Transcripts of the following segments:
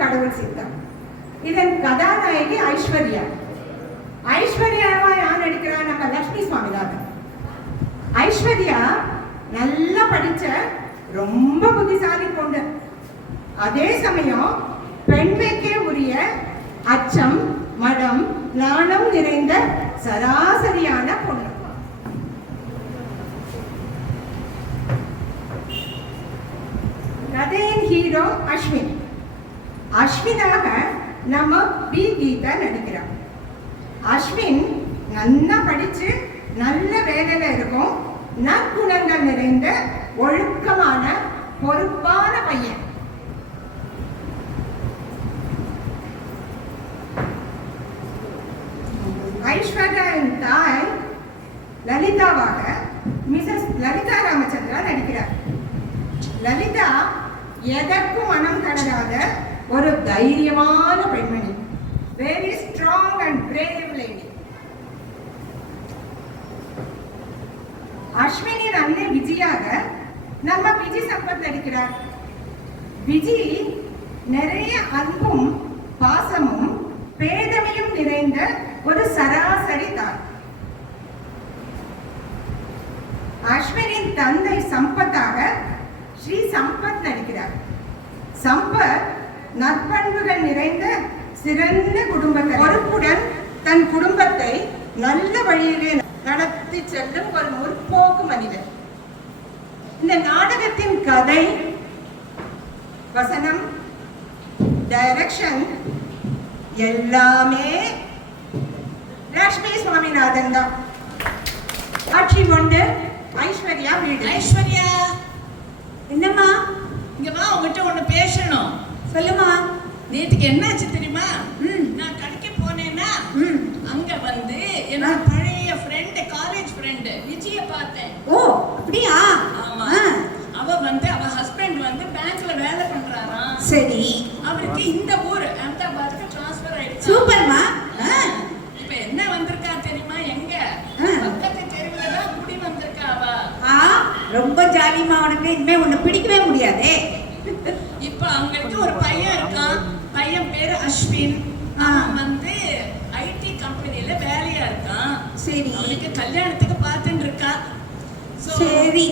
கடவுள் சித்தம். இதன் கதாநாயகி ஐஸ்வர்யா. ஐஸ்வர்யாவா யார் நடிக்கிறா? நம்ம லட்சுமி சுவாமிநாதன். ஐஸ்வர்யா நல்லா படிச்ச ரொம்ப புத்திசாலி பொண்ணு. அதே சமயம் பெண்மைக்கே உரிய அச்சம், மடம், நாணம் நிறைந்த சராசரியான பொண்ணு. கதையின் ஹீரோ அஸ்வின். அஸ்வினாக நம்ம பி கீதா நடிக்கிறார். அஸ்வின் நல்லா படிச்சு நல்ல வேலையில இருக்கும், நற்குணங்கள் நிறைந்த ஒழுக்கமான பொறுப்பான பையன். ஐஸ்வர்யாவின் தாய் லலிதாவாக மிசஸ் லலிதா ராமச்சந்திரா நடிக்கிறார். லலிதா எதற்கும் மனம் தளராத ஒரு தைரியமான பெண்மணி. Very strong and brave lady. அஸ்வினின் அன்னை விஜயாக நம்ம விஜய் சம்பத் நடிக்கிறார். விஜய் நிறைய அன்பும் பாசமும் பேதமையும் நிறைந்த ஒரு சராசரி தாய். அஸ்வினின் தந்தை சம்பத்தாக ஸ்ரீ சம்பத் நடிக்கிறார். சம்பத் நற்பண்புகள் நிறைந்த சிறந்த குடும்ப பொறுப்புடன் தன் குடும்பத்தை நல்ல வழியிலே நடத்தி செல்லும் ஒரு முற்போக்கு மனிதர். இந்த நாடகத்தின் கதை, வசனம், டைரக்ஷன் எல்லாமே லட்சுமி சுவாமிநாதன் தான். ஆட்சி கொண்டு ஐஸ்வர்யா வீடு. ஐஸ்வர்யா, என்னம்மா? இங்க வா, உங்ககிட்ட ஒண்ணு பேசணும். சொல்லுமா. நேத்துக்கு என்னாச்சு தெரியுமா? நான் கடைக்கு போனேன்னா அங்க வந்து என்னோட பழைய ஃப்ரெண்ட், காலேஜ் ஃப்ரெண்ட் விஜய பார்த்தேன். ஓ, அப்படியா? ஆமா. அவ வந்து அவ ஹஸ்பண்ட் வந்து பேங்க்ல வேலை பண்றாராம். சரி. அவருக்கு இந்த ஊர் அஹமதாபாத்துக்கு ட்ரான்ஸ்ஃபர் ஆயிடுச்சு. சூப்பர்மா. இப்போ என்ன வந்திருக்கா தெரியுமா? எங்க பக்கத்து தெருவுல தான் குடி வந்திருக்கா அவ. ரொம்ப ஜாலிமா. உனக்கு இனிமே உன்னை பிடிக்கவே முடியாதே. இப்போ அவங்களுக்கு ஒரு பையன் இருக்கான். பையன் பேரு அஸ்வின். அவன் வந்து ஐடி கம்பெனில வேலையா இருக்கான். சரி. அவனுக்கு கல்யாணத்துக்கு பார்த்துட்டு இருக்கா. சரி,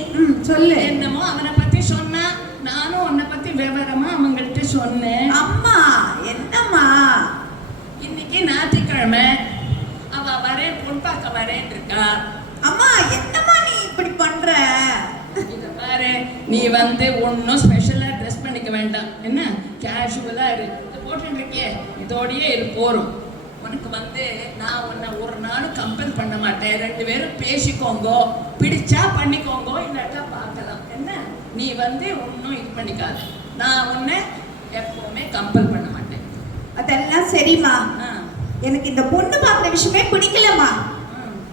சொல்லு. என்னமோ அவனை பத்தி சொன்னா, நானும் உன்னை பத்தி விவரமா அவங்கள்ட்ட சொன்னேன். அம்மா, என்னம்மா? இன்னைக்கு ஞாயிற்றுக்கிழமை, அவ வரேன், பொன் பார்க்க வரேன் இருக்கா. அம்மா, என்னம்மா நீ இப்படி பண்ற? இத பாரு, நீ வந்து ஒன்னும் ஸ்பெஷலா ட்ரெஸ் பண்ணிக்க வேண்டாம். என்ன, கேஷுவலா இரு. போட்டு இருக்கியே, இதோடயே இரு போரும். உனக்கு வந்து நான் உன்னை ஒரு நாளும் கம்பல் பண்ண மாட்டேன். ரெண்டு பேரும் பேசிக்கோங்க, பிடிச்சா பண்ணிக்கோங்க, இல்லாட்டா பார்க்கலாம். என்ன, நீ வந்து ஒன்னும் இது பண்ணிக்காத. நான் உன்னை எப்பவுமே கம்பல் பண்ண மாட்டேன். அதெல்லாம் சரிம்மா. எனக்கு இந்த பொண்ணு பார்க்குற விஷயமே பிடிக்கலம்மா.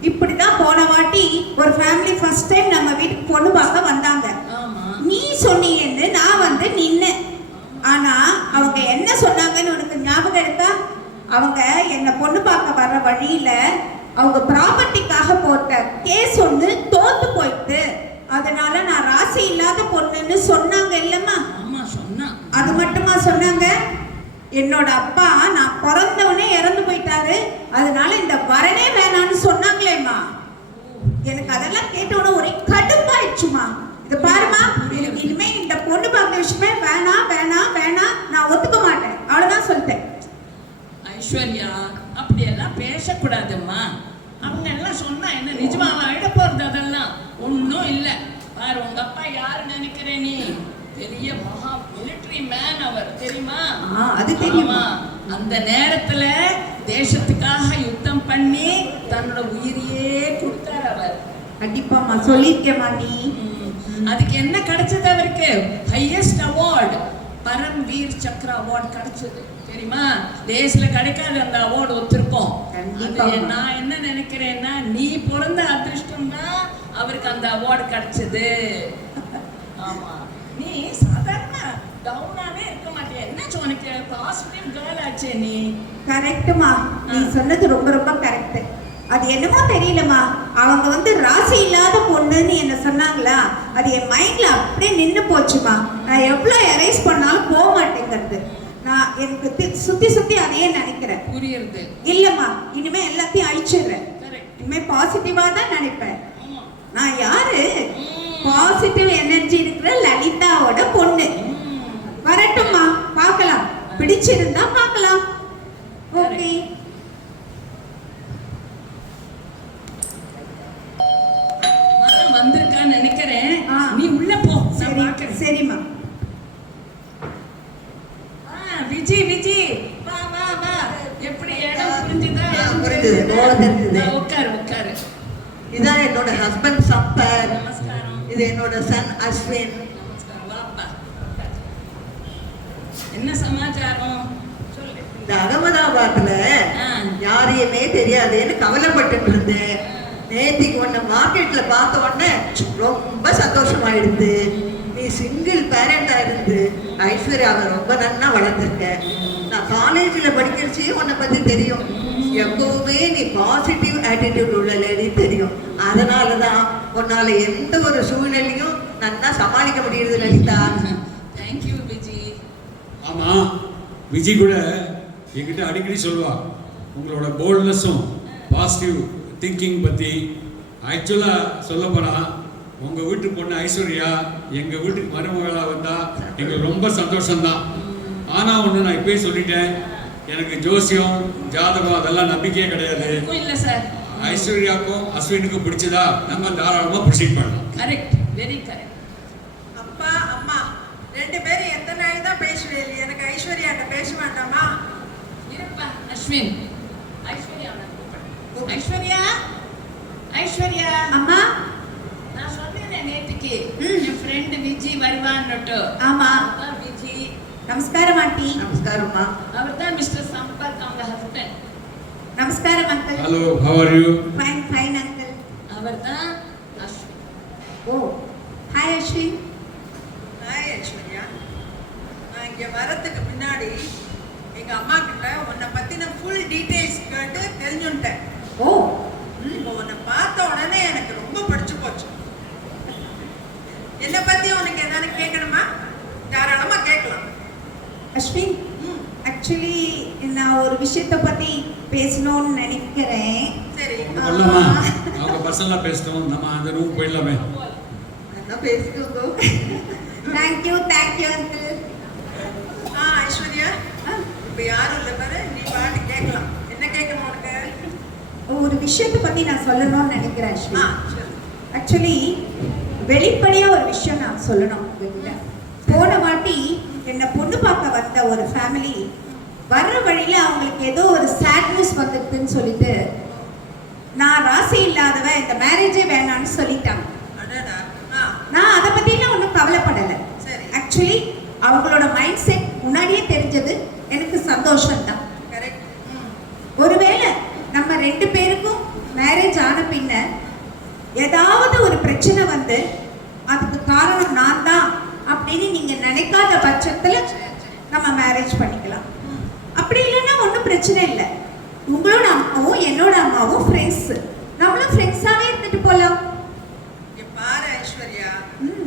இப்படிதான் போன வாட்டி ஒரு ஃபேமிலி ஃபர்ஸ்ட் டைம் நம்ம வீட்டுக்கு பொண்ணு பார்க்க வந்தாங்க. நீ சொன்னீங்கன்னு நான் வந்து நின்னேன். ஆனா அவங்க என்ன சொன்னாங்கன்னு உனக்கு ஞாபகம் இருக்கா? அவங்க என்ன பொண்ணு பார்க்க வர்ற வழியில அவங்க ப்ராப்பர்ட்டிக்காக போட்ட கேஸ் ஒன்று தோத்து போயிட்டு, அதனால நான் ராசி இல்லாத பொண்ணுன்னு சொன்னாங்க இல்லம்மா. அது மட்டுமா சொன்னாங்க? என்னோட அப்பா நான் பிறந்தவனே இறந்து போயிட்டாரு, அதனால இந்த வரனே வேணான்னு சொன்னாங்களேம்மா. எனக்கு அதெல்லாம் கேட்டோன்னு ஒரே கடுப்பாயிடுச்சுமா. இது பாருமா, எனக்கு இனிமே இந்த பொண்ணு பார்த்த விஷயமே வேணாம் வேணாம் வேணாம், நான் ஒத்துக்க மாட்டேன், அவ்வளவுதான் சொல்லிட்டேன். ஐஸ்வர்யா, அப்படியெல்லாம் பேசக்கூடாதும்மா. அவங்க எல்லாம் சொன்னா என்ன நிஜமாவா விட போறது? அதெல்லாம் ஒன்னும் இல்லை. பாரு, உங்க அப்பா யாரு நினைக்கிற நீ? பெரிய மகா மிலிட்டரி மேன் அவர், தெரியுமா? அது தெரியுமா? அந்த நேரத்துல தேசத்துக்காக யுத்தம் பண்ணி தன்னோட உயிரையே கொடுத்தார் அவர். கண்டிப்பாமா, சொல்லிருக்கேமா நீ. அதுக்கு என்ன கிடைச்சது அவருக்கு? Highest award, Paramvir Chakra award கிடைச்சது, தெரியுமா? தேசில கிடைக்காது அந்த அவார்டு ஒத்துருக்கோம். நான் என்ன நினைக்கிறேன்னா, நீ பிறந்த அதிர்ஷ்டம் தான் அவருக்கு அந்த அவார்டு கிடைச்சது. ஆமா, நீ சாதாரண டவுனாவே இருக்க மாட்டியா? என்ன உனக்கு பாசிட்டிவ் கேர்ள் ஆச்சே நீ. கரெக்டுமா, நீ சொன்னது ரொம்ப ரொம்ப கரெக்ட். அது என்னமோ தெரியலமா, அவங்க வந்து ராசி இல்லாத பொண்ணுன்னு என்ன சொன்னாங்களா, அது என் மைண்ட்ல அப்படியே நின்று போச்சுமா. நான் எவ்வளோ எரேஸ் பண்ணாலும் போக மாட்டேங்கிறது. நான் எனக்கு சுத்தி சுத்தி அதையே நினைக்கிறேன். புரியுது. இல்லம்மா, இனிமே எல்லாத்தையும் அழிச்சிடுறேன். கரெக்ட். இனிமே பாசிட்டிவா தான் நினைப்பேன். ஆமா. நான் யாரு? பாசிட்டிவ் எனர்ஜி இருக்கிற லலிதாவோட பொண்ணு. வரட்டும்மா, பார்க்கலாம். பிடிச்சிருந்தா பார்க்கலாம். ஓகே. வந்திருக்கான்னு நினைக்கிறேன். ஆ. நீ உள்ள போ, நான் சரி, பார்க்கிறேன். சரிம்மா. விஜி விஜி வா வா வா. எப்படி இடம் புரிஞ்சுதா? புரிஞ்சுது, போல தெரிஞ்சுது. உட்காரு உட்காரு. இதான் என்னோட ஹஸ்பண்ட் சம்பத். நமஸ்காரம். இது என்னோட சன் அஸ்வின். நமஸ்காரம். வாப்பா. என்ன சமாச்சாரம் சொல்லு. இந்த அகமதாபாத்ல யாரையுமே தெரியாதுன்னு கவலைப்பட்டு இருந்தேன். நேத்திக்கு உன்னை மார்க்கெட்ல பார்த்த உடனே ரொம்ப சந்தோஷமாயிடுது. நீ சிங்கிள் பேரண்டா இருந்து ஐஸ்வர்யாவை ரொம்ப நன்னா வளர்த்துருக்க. நான் காலேஜில் படிக்கிறச்சே உன்னை பத்தி தெரியும். எப்பவுமே நீ பாசிட்டிவ் ஆட்டிடியூட் உள்ள லேடி தெரியும். அதனால தான் உன்னால எந்த ஒரு சூழ்நிலையும் நன்னா சமாளிக்க முடியுது லலிதா. தேங்க்யூ விஜி. ஆமா, விஜய் கூட என்கிட்ட அடிக்கடி சொல்லுவா உங்களோட போல்ட்னஸும் பாசிட்டிவ் திங்கிங் பற்றி. ஆக்சுவலாக சொல்லப்போனால் உங்கள் வீட்டு பொண்ணு ஐஸ்வர்யா எங்கள் வீட்டுக்கு மருமகளாக வந்தால் எங்களுக்கு ரொம்ப சந்தோஷம்தான். ஆனால் ஒன்று நான் இப்போயே சொல்லிட்டேன், எனக்கு ஜோசியம் ஜாதகம் அதெல்லாம் நம்பிக்கையே கிடையாது. இல்லை சார். ஐஸ்வர்யாவுக்கும் அஸ்வினுக்கும் பிடிச்சதா நம்ம தாராளமாக ப்ரொசீட் பண்ணலாம். Correct, very correct. அப்பா அம்மா ரெண்டு பேரும் எத்தனை நாள் தான் பேசுவே இல்லை. எனக்கு ஐஸ்வர்யாட்ட பேச வேண்டாமா? இருப்பா அஸ்வின். ஐஸ்வர்யா ஐஸ்வர்யா ஐஸ்வர்யா. அம்மா. நான் சொன்னேன் நேற்றுக்கு என் ஃப்ரெண்டு விஜி வருவான்னுட்டு. ஆமா. விஜி. நமஸ்காரம் ஆண்டி. நமஸ்காரம்மா. அவர் தான் மிஸ்டர் சம்பத், அவங்க ஹஸ்பண்ட். நமஸ்காரம் uncle. Hello, how are you? Fine fine uncle. அவர் தான் Ashwin. Oh, hi Ashwin. Hi Aishwarya. நான் இங்கே வரத்துக்கு முன்னாடி எங்கள் அம்மா கிட்ட உன்னை பற்றின ஃபுல் டீட்டெயில்ஸ் கேட்டு தெரிஞ்சுட்டேன். ஓ. இப்போ உன்னை பார்த்த உடனே எனக்கு ரொம்ப பிடிச்சு போச்சு. என்னை பற்றி உனக்கு எதாவது கேட்கணுமா? தாராளமாக கேட்கலாம். அஸ்வின், ஆக்சுவலி நான் ஒரு விஷயத்தை பத்தி பேசணும்னு நினைக்கிறேன். சரி. சொல்லலாமா? அவங்க பர்சனலாக பேசணும், நம்ம அந்த ரூம் போயிடலாமே. என்ன பேசிக்கோங்க. Thank you uncle. ஐஸ்வர்யா, இப்போ யாரும் இல்லை பாரு, நீ பாட்டு கேட்கலாம். என்ன கேட்கணும் உனக்கு? ஒரு விஷயத்தை பத்தி நான் சொல்லணும்னு நினைக்கிறேன் அஸ்வின். சொல்லு. ஆக்சுவலி வெளிப்படையா ஒரு விஷயம் நான் சொல்லணும் உங்ககிட்ட. போன வாட்டி என்னை பொண்ணு பார்க்க வந்த ஒரு ஃபேமிலி வர்ற வழியில அவங்களுக்கு ஏதோ ஒரு சேட் நியூஸ் வந்துடுதுன்னு சொல்லிட்டு நான் ராசி இல்லாதவ, இந்த மேரேஜே வேணான்னு சொல்லிட்டாங்க. அடடா. நான் அதை பத்திலாம் ஒன்றும் கவலைப்படலை. சரி. ஆக்சுவலி அவங்களோட மைண்ட் செட் முன்னாடியே தெரிஞ்சது. எனக்கு சந்தோஷம் தான். கரெக்ட். ஒருவேளை நம்ம ரெண்டு பேருக்கும் மேரேஜ் ஆன பின்ன ஏதாவது ஒரு பிரச்சனை வந்து அதுக்கு காரணம் நான் தான் அப்படின்னு நீங்க நினைக்காத பட்சத்துல நம்ம மேரேஜ் பண்ணிக்கலாம். அப்படி இல்லைன்னா ஒன்றும் பிரச்சனை இல்லை. உங்களோட அம்மாவும் என்னோட அம்மாவும் ஃப்ரெண்ட்ஸ், நம்மளும் ஃப்ரெண்ட்ஸாவே இருந்துட்டு போகலாம். இங்க பாரு ஐஸ்வர்யா,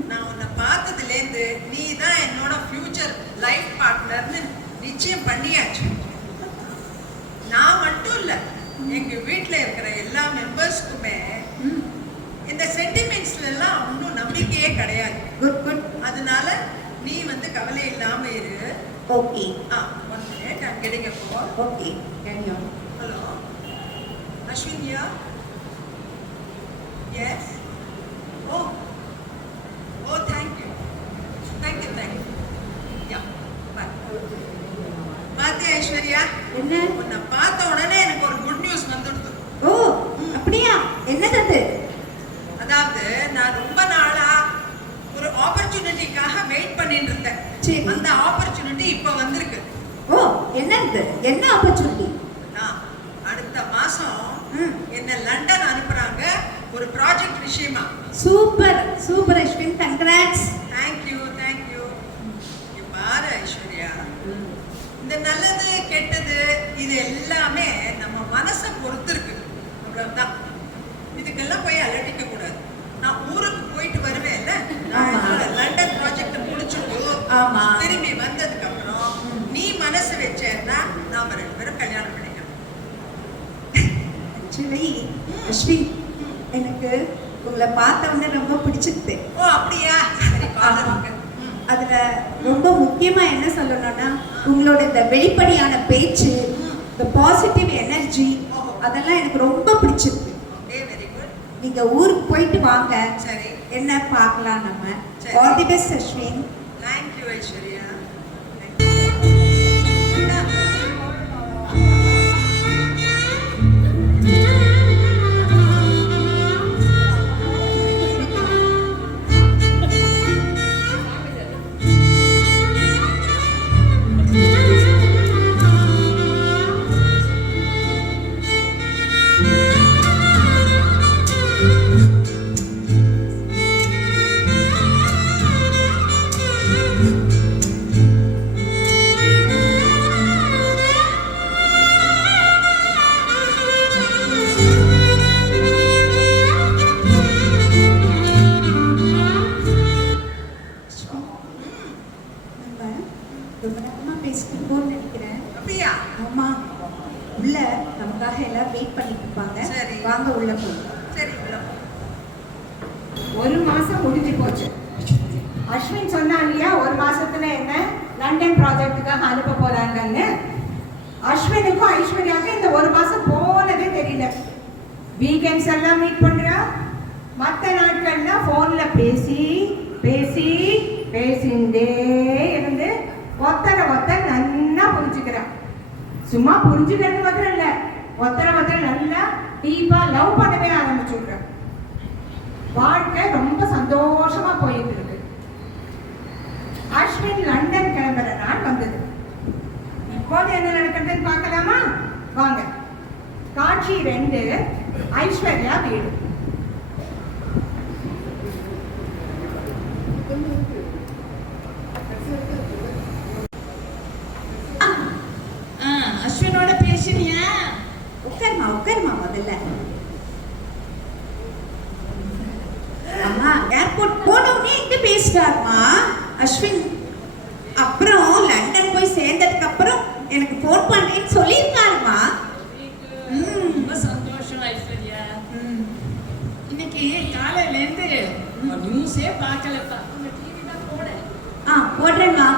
நான் உன்னை பார்த்ததுலேருந்து நீ தான் என்னோட ஃபியூச்சர் லைஃப் பார்ட்னர்னு நிச்சயம் பண்ணியாச்சு. நான் மட்டும் இல்லை, எங்க வீட்டில் இருக்கிற எல்லா மெம்பர்ஸ்க்குமே இந்த சென்டிமெண்ட்ஸ்ல எல்லாம் ஒன்றும் நம்பிக்கையே கிடையாது. Good good. அதனால நீ வந்து கவலை இல்லாம இரு. Okay. 1 minute, I'm getting a call. Okay, carry on. Hello, Ashwin here. Yes. Oh, thank you. Yeah, bye. பாத்தி ஐஸ்வர்யா, என்ன? உன்னை பார்த்த உடனே எனக்கு ஒரு குட் நியூஸ் வந்துடுது. ஓ, அப்படியா? என்னது அது? அதாவது நான் ரொம்ப நாளா ஒரு ஆப்பர்ச்சுனிட்டிக்காக வெயிட் பண்ணிட்டு இருந்தேன். சரி. அந்த ஆப்பர்ச்சுனிட்டி இப்போ வந்திருக்கு. ஓ, என்னது? என்ன ஆப்பர்ச்சுனிட்டி? அடுத்த மாசம் என்ன லண்டன் அனுப்புறாங்க ஒரு ப்ராஜெக்ட் விஷயமா. Super Ashwin, congrats. தேங்க்யூ. பாரு ஐஸ்வர்யா, இந்த நல்லது கெட்டது இது எல்லாமே நம்ம மனசை பொறுத்து இருக்கு. அவ்வளவுதான். இதுக்கெல்லாம் போய் அலட்டிக்க கூடாது. நான் ஊருக்கு போயிட்டு வருவேன்ல, நான் லண்டன் ப்ராஜெக்ட் முடிச்சுட்டு ஆமா. திரும்பி வந்ததுக்கு அப்புறம் நீ மனசு வச்சேன்னா நாம 2 பேரும் கல்யாணம் பண்ணிக்கலாம். ஆக்சுவலி அஸ்வின், எனக்கு உங்களை பார்த்த உடனே ரொம்ப பிடிச்சிருக்கு. ஓ அப்படியா? சரி பாருங்க. அதுல ரொம்ப முக்கியமா என்ன சொல்லணும்னா, உங்களோட இந்த வெளிப்படையான பேச்சு, இந்த பாசிட்டிவ் எனர்ஜி, அதெல்லாம் எனக்கு ரொம்ப பிடிச்சிருக்கு. Very good. நீங்க ஊருக்கு போயிட்டு வாங்க, சரி. என்ன பார்க்கலாம் நம்ம. சரி. All the best Ashwin. Thank you Aishwarya. ரொம்ப நேரமா பேசிட்டு போன்னு நினைக்கிறேன். அப்படியா? ஆமா, உள்ள நமக்காக எல்லாரும் வெயிட் பண்ணிட்டு இருப்பாங்க. சரி. வாங்க உள்ள போலாம். சரி உள்ள போ. 1 மாசம் முடிஞ்சு போச்சு. அஸ்வின் சொன்னா இல்லையா 1 மாசத்துல என்ன லண்டன் ப்ராஜெக்டுக்காக அனுப்ப போறாங்கன்னு. அஸ்வினுக்கும் ஐஸ்வர்யாவுக்கும் இந்த 1 மாசம் போனதே தெரியல. வீக்கெண்ட்ஸ் எல்லாம் மீட் பண்றா, மற்ற நாட்கள்லாம் போன்ல பேசிண்டே இருந்து ஒருத்தர் நல்லா புரிஞ்சுக்கிறான். சும்மா புரிஞ்சுக்கிறது மாத்திரம் இல்ல, ஒருத்தர் நல்லா டீப்பா லவ் பண்ணவே ஆரம்பிச்சுடுறான். வாழ்க்கை ரொம்ப சந்தோஷமா போயிட்டு இருக்கு. அஸ்வின் லண்டன் கிளம்புற நாள் வந்தது. இப்போது என்ன நடக்கிறதுன்னு பார்க்கலாமா? வாங்க. காட்சி 2, ஐஸ்வர்யா வீடு. அஸ்வினோட பேசினியா? உட்காருமா முதல்ல. அம்மா ஏர்போர்ட் போனோடனே எங்க பேசுறாருமா அஸ்வின். அப்புறம் லண்டன் போய் சேர்ந்ததுக்கு அப்புறம் எனக்கு ஃபோன் பண்றேன்னு சொல்லியிருக்காருமா. ரொம்ப சந்தோஷம் ஐஸ்வர்யா. இன்னைக்கு காலையில இருந்து நியூஸே பார்க்கலப்பா. உங்க டிவி தான் போட. போடுறேம்மா.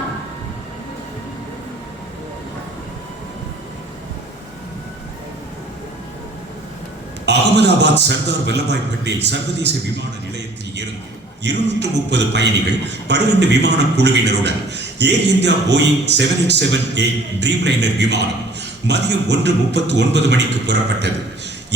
அகமதாபாத் சர்தார் வல்லபாய் பட்டேல் சர்வதேச விமான நிலையத்தில் இருந்து 230 பயணிகள் 12 விமான குழுவினருடன் ஏர் இந்தியா போயிங் 787-8 ட்ரீம்லைனர் விமானம் மதியம் 1:39 மணிக்கு புறப்பட்டது.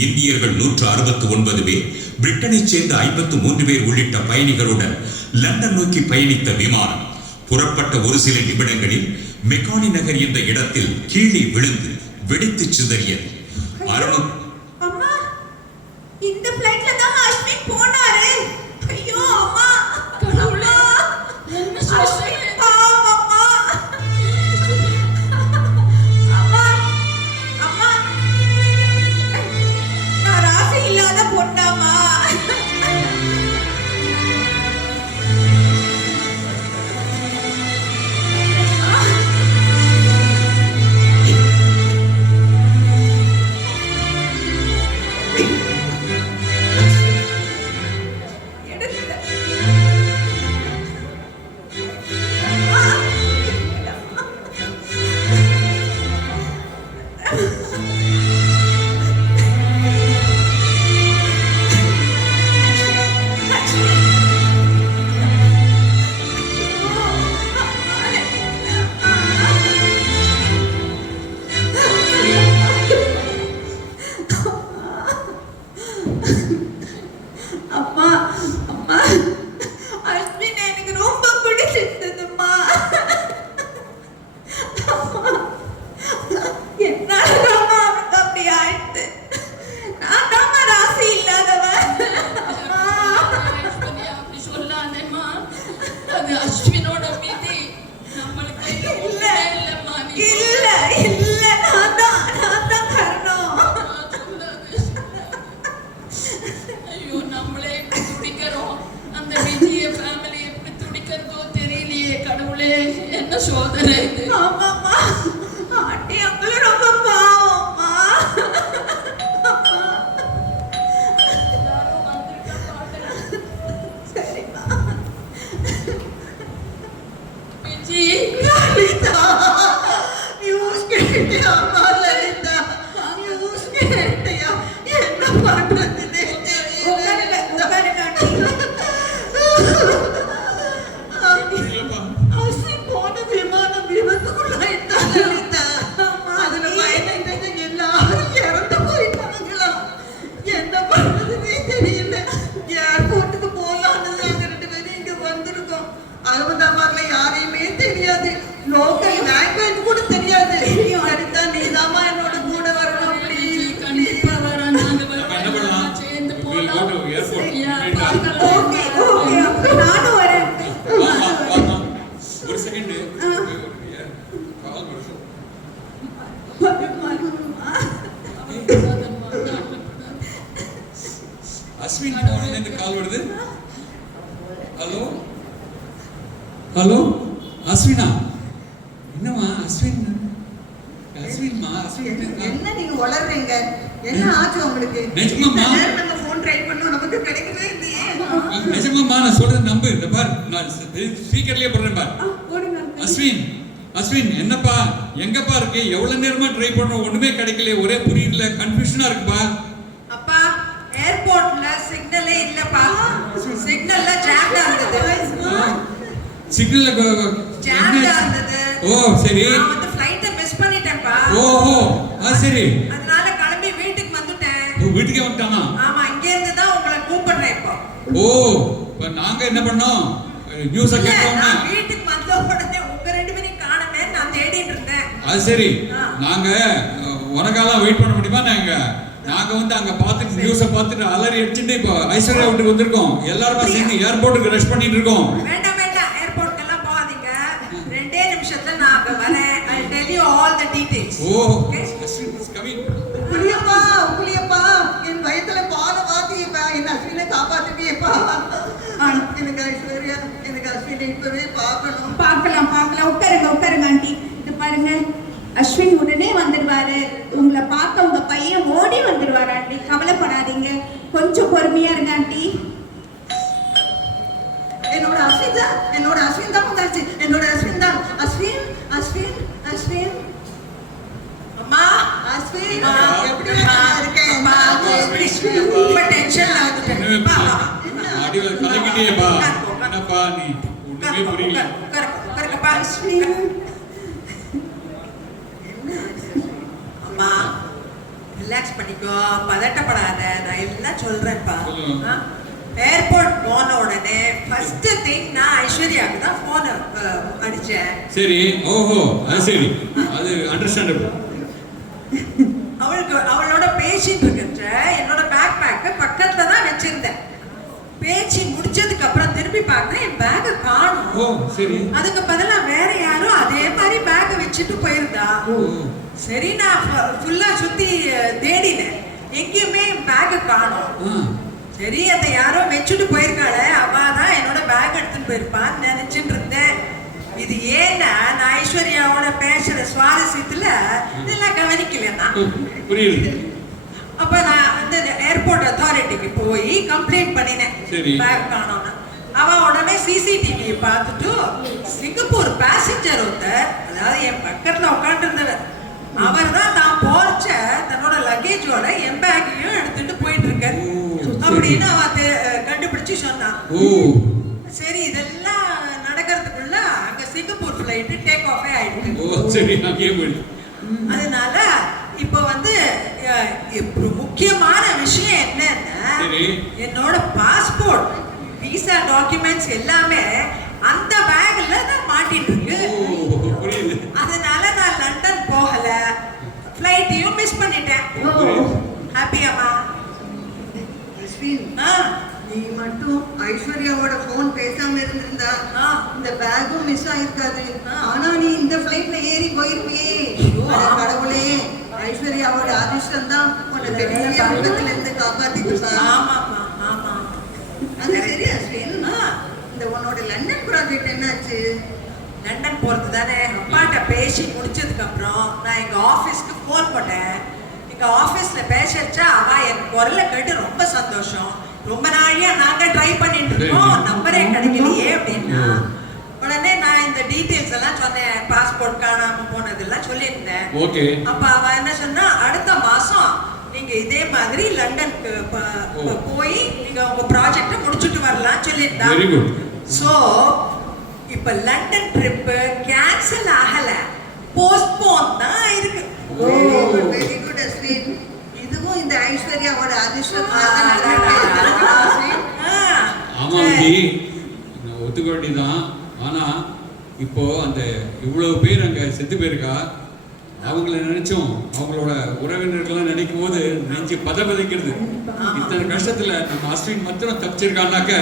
இந்தியர்கள் 169 பேர், பிரிட்டனைச் சேர்ந்த 53 பேர் உள்ளிட்ட பயணிகளுடன் லண்டன் நோக்கி பயணித்த விமானம் புறப்பட்ட ஒரு சில நிமிடங்களில் மெக்கானி நகர் என்ற இடத்தில் கீழே விழுந்து வெடித்து சிதறியது. அம்மா, இந்த ஃளைட்ல தான் அஸ்வின் போனாரு. ஐயோ அம்மா, கடவுளே, என்ன சொல்றீங்க? அம்மா, அம்மா, அம்மா, நான் ராசி இல்லாத பொண்ணாமா? அம்மா, அம்மா, அஸ்வின் எனக்கு ரொம்ப பிடிச்சிருந்ததும்மா. என்னாலதாம்மா அவனுக்கு அப்படி ஆயிடுது. நான் தாம்மா ராசி இல்லாதவன். ஐஸ்வர்யா, அப்படி சொல்லாதேம்மா. அது அஸ்வினோட விதி. நம்மளுக்கு இல்லம்மா. இல்ல இல்ல, நான் தான் காரணம். ஐயோ, நம்மளே இப்படி துடிக்கிறோம். அந்த விஜய ஃபேமிலி எப்படி துடிக்கிறதோ தெரியலையே. கடவுளே, என்ன சோதனை இது? ஆமாம்மா, அம்மா லலிதா, யூஸ் கேட்டியா? என்ன பண்றதுன்னே தெரியல. உட்காருங்க ஆண்டி. அஸ்வின் போன விமானம் விபத்துக்குள்ளாயிட்டான் லலிதா. அதுல பயணித்தது எல்லாரும் இறந்து போயிட்டாங்களா? என்ன பண்றதுன்னே தெரியல. ஏர்போர்ட்டுக்கு போலான்னு நாங்க 2 பேரும் இங்க வந்திருக்கோம். அகமதாபாத்ல யாரையுமே தெரியாது, லோக்கல் லாங்குவேஜ் கூட தெரியாது. லலிதா, நீதாம்மா என்னோட கூட வரணும் ப்ளீஸ். கண்டிப்பா வரேன். நாங்க என்ன பண்ணலாம்? சேர்ந்து We'll go to airport. சரியா, Right. பார்க்கலாம். ஓகே ஓகே அப்ப நானும் வரேன். வா, வா, வா, வா. ஒரு செகண்ட் கால் வருது. அஸ்வின் போன்ல இருந்து கால் வருது. ஹலோ ஹலோ அஸ்வினா, என்னம்மா அஸ்வின்? அஸ்வின்மா, அஸ்வின் என்ன நீங்க வளர்றீங்க? என்ன ஆச்சு உங்களுக்கு? நிஜமாம்மா? இத்தனை நேரம் நம்ம ஃபோன் ட்ரை பண்ணோம், நமக்கு கிடைக்கவே இல்லையே. நிஜமாம்மா, நான் சொல்றது நம்பு. இந்த பார், நான் ஸ்பீக்கர்லயே போடுறேன் பார். போடுங்க uncle. அஸ்வின், அஸ்வின் என்னப்பா, எங்கப்பா இருக்கு? எவ்வளவு நேரமா ட்ரை பண்றோம், ஒண்ணுமே கிடைக்கல, ஒரே புரியல, கன்ஃபியூஷனா இருக்குப்பா. அப்பா ஏர்போர்ட்ல சிக்னலே இல்லப்பா. சிக்னல்ல ஜாம்டா இருந்தது. சிக்னல்ல ஜாம்டா இருந்தது. ஓ சரி. நான் வந்து ஃளைட்ட மிஸ் பண்ணிட்டேன்ப்பா. ஓஹோ, சரி. அதனால கிளம்பி வீட்டுக்கு வந்துட்டேன். வீட்டுக்கே வந்துட்டானா? ஆமா, இங்க இருந்து தான் உங்களை கூப்பிடுறேன் இப்போ. ஓ, இப்ப நாங்க என்ன பண்ணோம்? நியூஸ இல்ல, கேட்டோம்னா நான் வீட்டுக்கு வந்த உடனே உங்க 2 பேரையும் காணமே நான் தேடிட்டு இருந்தேன். அது சரி. ஆ. நாங்க உனக்காலாம் வெயிட் பண்ண முடியுமா? நாங்க வந்து அங்க பார்த்துட்டு நியூஸ பார்த்துட்டு அலறி அடிச்சுட்டு இப்போ ஐஸ்வர்யா வீட்டுக்கு வந்திருக்கோம். எல்லாரும் சேர்ந்து ஏர்போர்ட்டுக்கு ரஷ் பண்ணிட்டு இருக்கோம். வேண்டாம் வேண்டாம், ஏர்போர்ட்க்கெல்லாம் போகாதீங்க. 2 நிமிஷத்துல நான் அங்க வரேன். I will tell you all the details. O, Okay? Ashwin is coming. புளியப்பா, புளியப்பா, என் வயத்துல பால வாத்தியப்பா, என் அஸ்வினை காப்பாத்துட்டியப்பா. எனக்கு ஐஸ்வர்யா, எனக்கு அஸ்வினை இப்பவே பார்க்கணும். பார்க்கலாம் பார்க்கலாம். உட்காருங்க ஆண்டி. இது பாருங்க, அஸ்வின் உடனே வந்துடுவாரு. உங்களை பார்க்க உங்க பையன் ஓடி வந்துடுவாரு ஆண்டி. கவலைப்படாதீங்க, கொஞ்சம் பொறுமையா இருங்க ஆண்டி. என்னோட அஸ்வின் தான், என்னோட அஸ்வின் தான் வந்தாச்சு. என்னோட அஸ்வின் தான். அஸ்வின், அஸ்வின், அஸ்வின், அம்மா, அஸ்வின், அம்மா, எப்படி அம்மா, இருக்கேன்? அம்மா, எப்படி ரொம்ப டென்ஷன்ல வந்துட்டேன். ஒண்ணுமே வா, வா, புரியல. வா. அடி கலக்கிட்டேப்பா. உட்காருங்க, உட்காருங்க. என்னப்பா நீ? ஒண்ணுமே புரியல. உட்காருங்கப்பா. அம்மா, ரிலாக்ஸ் பண்ணிக்கோ, பதட்டப்படாத. நான் எல்லாம் சொல்றேன்ப்பா. சொல்லுங்க. ஏர்போர்ட் போன உடனே ஃபர்ஸ்ட் திங் நான் ஐஸ்வர்யாவுக்கு தான் போன் அடிச்சேன். சரி. ஓஹோ, அது சரி. அது அண்டர்ஸ்டாண்டபிள். அவளோட பேசிட்டு இருக்கிற என்னோட பேக் பேக்க பக்கத்துல தான் வச்சிருந்தேன். பேச்சு முடிச்சதுக்கு அப்புறம் திரும்பி பார்க்கிறேன், என் பேக்கை காணும். ஓ சரி. அதுக்கு பதிலா வேற யாரும் அதே மாதிரி பேக்கை வச்சுட்டு போயிருந்தா. சரி, நான் ஃபுல்லா சுத்தி தேடினேன், எங்கேயுமே பேக்கை காணும். சரி, அதை யாரோ வச்சுட்டு போயிருக்காளே, அவதான் என்னோட பேக் எடுத்துட்டு போயிருப்பான்னு நினைச்சிட்டு இருந்தேன். இது ஏன்னா நான் ஐஸ்வர்யாவோட பேசுற சுவாரஸ்யத்துல இதெல்லாம் கவனிக்கலன்னா. புரியுது. அப்ப நான் வந்து ஏர்போர்ட் அத்தாரிட்டிக்கு போய் கம்ப்ளைண்ட் பண்ணினேன், சரி. பேக் காணோம்னு. அவ உடனே சிசிடிவி பார்த்துட்டு சிங்கப்பூர் பேசஞ்சர் ஒருத்தர், அதாவது என் பக்கத்துல உட்காந்துருந்தவர், அவர் தான் போர்ச்ச தன்னோட லக்கேஜோட என் பேக்கையும் எடுத்துட்டு போயிட்டு இருக்காரு அப்படின்னு அவ கண்டுபிடிச்சு சொன்னான். சரி, இதெல்லாம் நடக்கிறதுக்குள்ள அங்க சிங்கப்பூர் ஃபிளைட் டேக் ஆஃபே ஆயிடுச்சு. அதனால இப்ப வந்து முக்கியமான விஷயம் என்னன்னா, என்னோட பாஸ்போர்ட், விசா டாக்குமெண்ட்ஸ் எல்லாமே அந்த பேக்ல தான் மாட்டிட்டு இருக்கு. அதனால நான் லண்டன் போகல, ஃப்ளைட்டையும் மிஸ் பண்ணிட்டேன். ஹாப்பியாமா? நீ மட்டும் ஐஸ்வர்யாவோட போன் பேசாம இருந்திருந்தா இந்த பேக்கும் மிஸ் ஆயிருக்காது. ஆனா நீ இந்த ஃபிளைட்ல ஏறி போயிருப்பியே. கடவுளே, ஐஸ்வர்யாவோட அதிர்ஷ்டம் தான் உன்னை பெரிய விபத்துல இருந்து காப்பாத்திட்டு. ஆமாமா, ஆமா. அது சரி அஸ்வின், இந்த உன்னோட லண்டன் ப்ராஜெக்ட் என்னாச்சு? லண்டன் போறது தானே. அப்பாட்ட பேசி முடிச்சதுக்கு அப்புறம் நான் எங்க ஆபீஸ்க்கு போன் பண்ணேன். எங்க ஆபீஸ்ல பேசச்சா அவ என் குரலை கேட்டு ரொம்ப சந்தோஷம், ரொம்ப நாளையா நாங்க ட்ரை பண்ணிட்டு இருக்கோம், நம்பரே கிடைக்கலையே அப்படின்னா. உடனே நான் இந்த இந்த டீடைல்ஸ் எல்லாம் சொன்னேன், பாஸ்போர்ட் காணாம போனதெல்லாம் சொல்லியிருந்தேன். ஓகே. அப்ப அவ என்ன சொன்னா, அடுத்த மாசம் நீங்க இதே மாதிரி லண்டனுக்கு போய் நீங்க உங்க ப்ராஜெக்ட முடிச்சிட்டு வரலாம் சொல்லியிருந்தா. Very good. சோ இப்ப லண்டன் ட்ரிப் கேன்சல் ஆகல, போஸ்ட்போன் தான் இருக்கு. Very good Ashwin. இதுவும் இந்த ஐஸ்வர்யாவோட அதிர்ஷ்டம். ஆமா விஜி, நான் ஒத்துக்க வேண்டியதுதான். ஆனா இப்போ அந்த இவ்வளவு பேர் அங்க செத்து போயிருக்கா, அவங்கள நினைச்சோம், அவங்களோட உறவினர்கள்லாம் நினைக்கும் போது நெஞ்சு பதபதைக்கிறது. இத்தனை கஷ்டத்துல நம்ம அஸ்வின் மாத்திரம் தப்பிச்சிருக்கான்னாக்க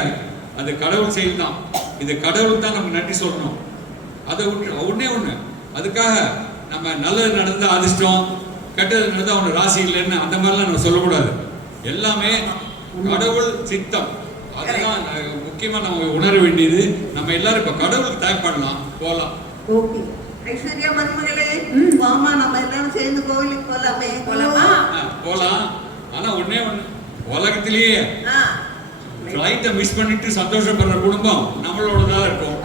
அது கடவுள் செயல் தான். இது கடவுள் தான் நம்ம நன்றி சொல்லணும். அதை ஒண்ணே ஒண்ணு, அதுக்காக நம்ம நல்லது நடந்தா அதிர்ஷ்டம், கெட்டது நடந்தா அவனோட ராசி இல்லைன்னு அந்த மாதிரிலாம் நம்ம சொல்லக்கூடாது. எல்லாமே கடவுள் சித்தம். அதெல்லாம் முக்கியமா நம்ம உணர வேண்டியது. நம்ம எல்லாரும் இப்ப கடவுளுக்கு தேவைப்படலாம், போலாம். ஓகே ஐஸ்வர்யா மருமகளே, வாமா நம்ம எல்லாரும் சேர்ந்து கோவிலுக்கு போலாமே. போலாமா? போலாம். ஆனா ஒண்ணே ஒண்ணு, உலகத்திலேயே ஃப்ளைட்டை மிஸ் பண்ணிட்டு சந்தோஷப்படுற குடும்பம் நம்மளோட தான் இருக்கும்.